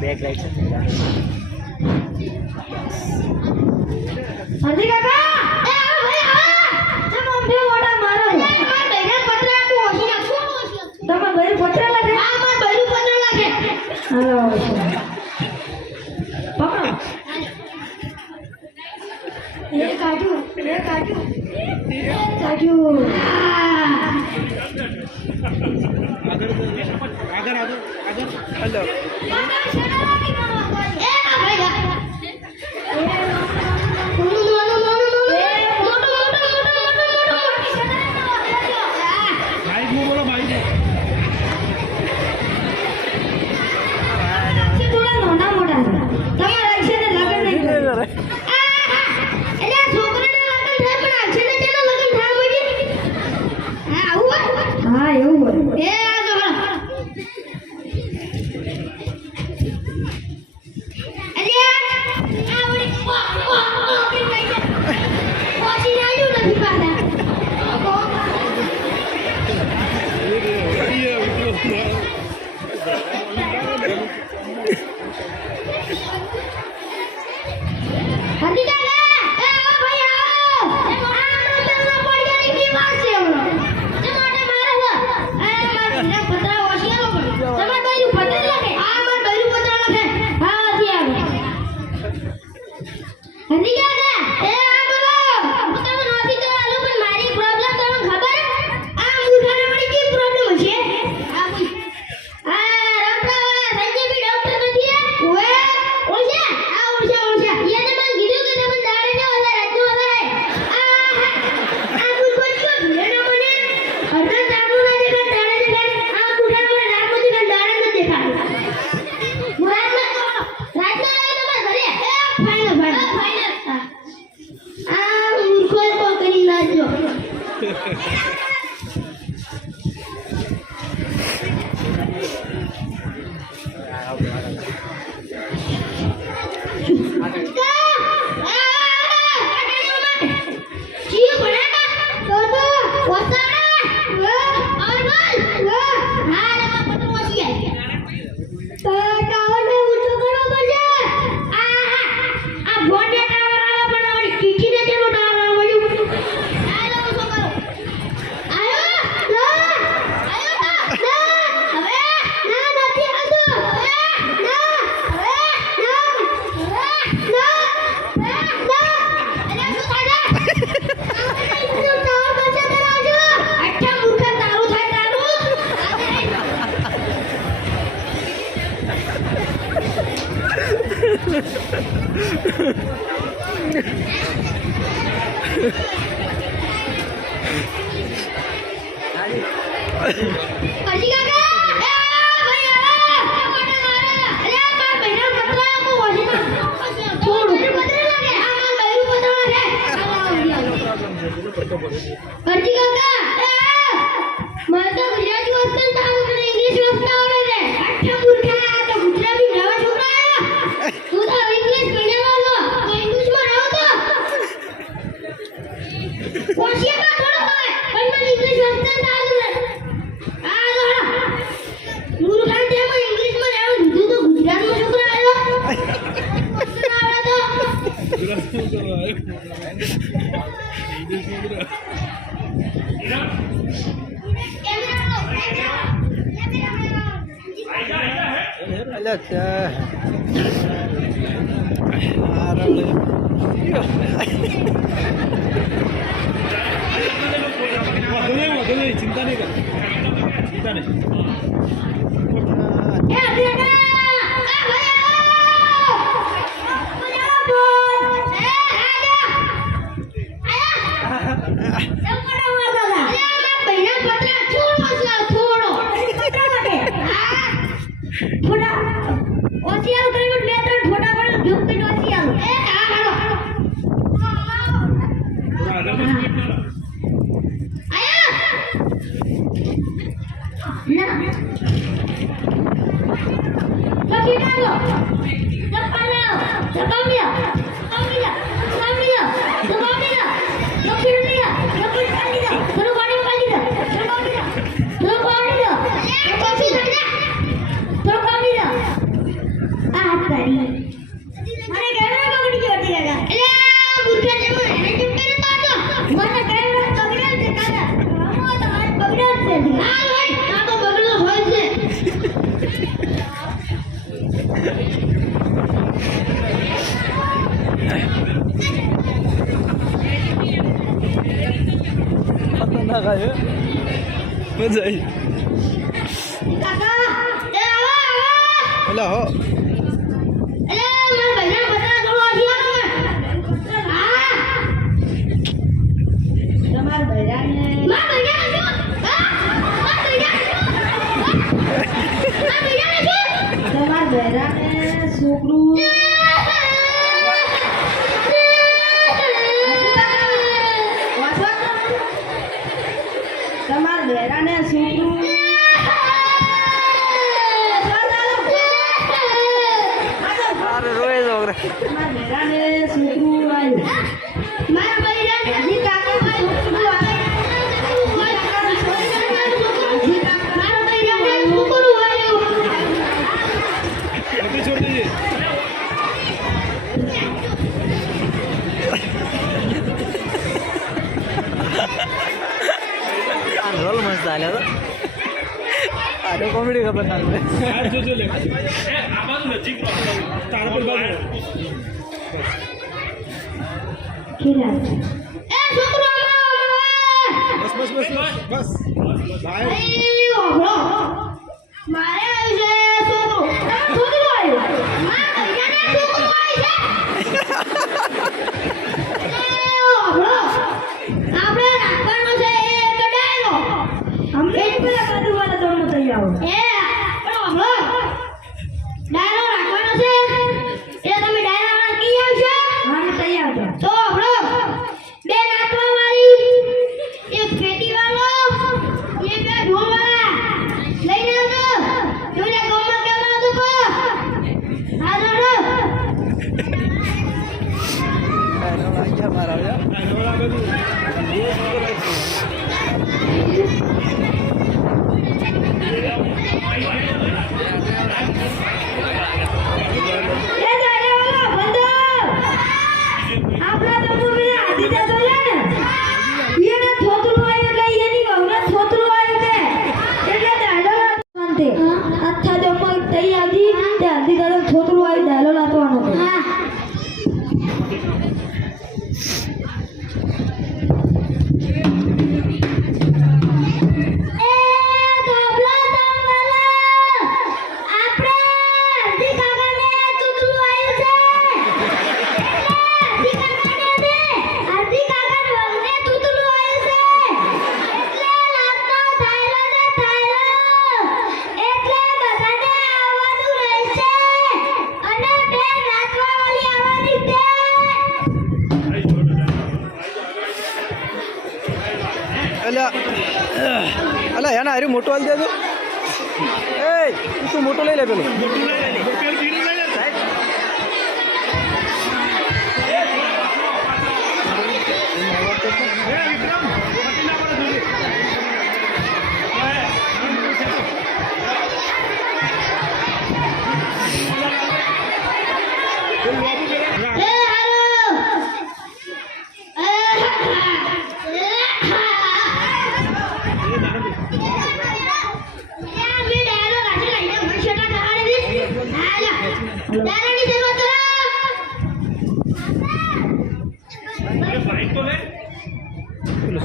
Back light હાજી કાકા એ આ ભાઈ આ તમે મારો તમાર ભાઈને પત્ર આપો ભાઈ પત્ર લાગે હા માર એ કાઢ્યું એ કાઢ્યું સાજુ આગળ આગળ આગળ હેલો ભરતી કાકા મને તો ગુજરાતી વાંચતા આવડે મને ઇંગ્લિશ વાંચતા આવડે ચિંતા નહીં કર ચિંતા નહીં na. Maginalo! 这 sangre. આ તો કોમેડી ખબર ના પડે. જોજો લે. આ બાજુ નજીક તાર પર બાજુ એ છોકરો બસ બસ બસ બસ. બસ મારે આવી મારા હારું મોટું હાલ દેજો. એ તું મોટું લઈ લે પેલું.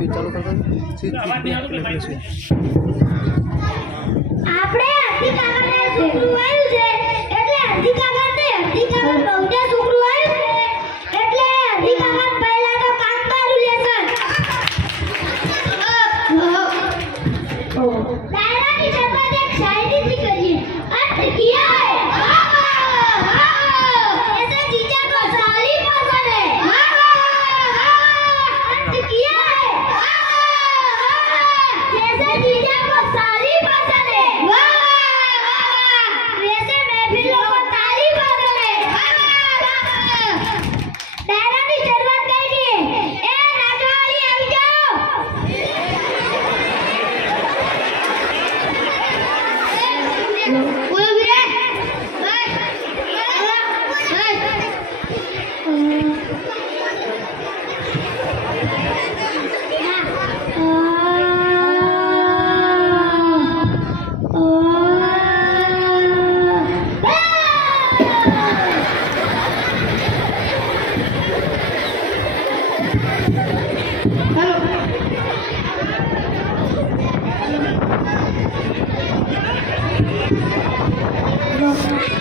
સ્વીચ ચાલુ કરતા સ્વીચ આપણે અધિક આગળ છે. એટલે અધિક આગળ તે અધિક આગળ બહુ Thank you.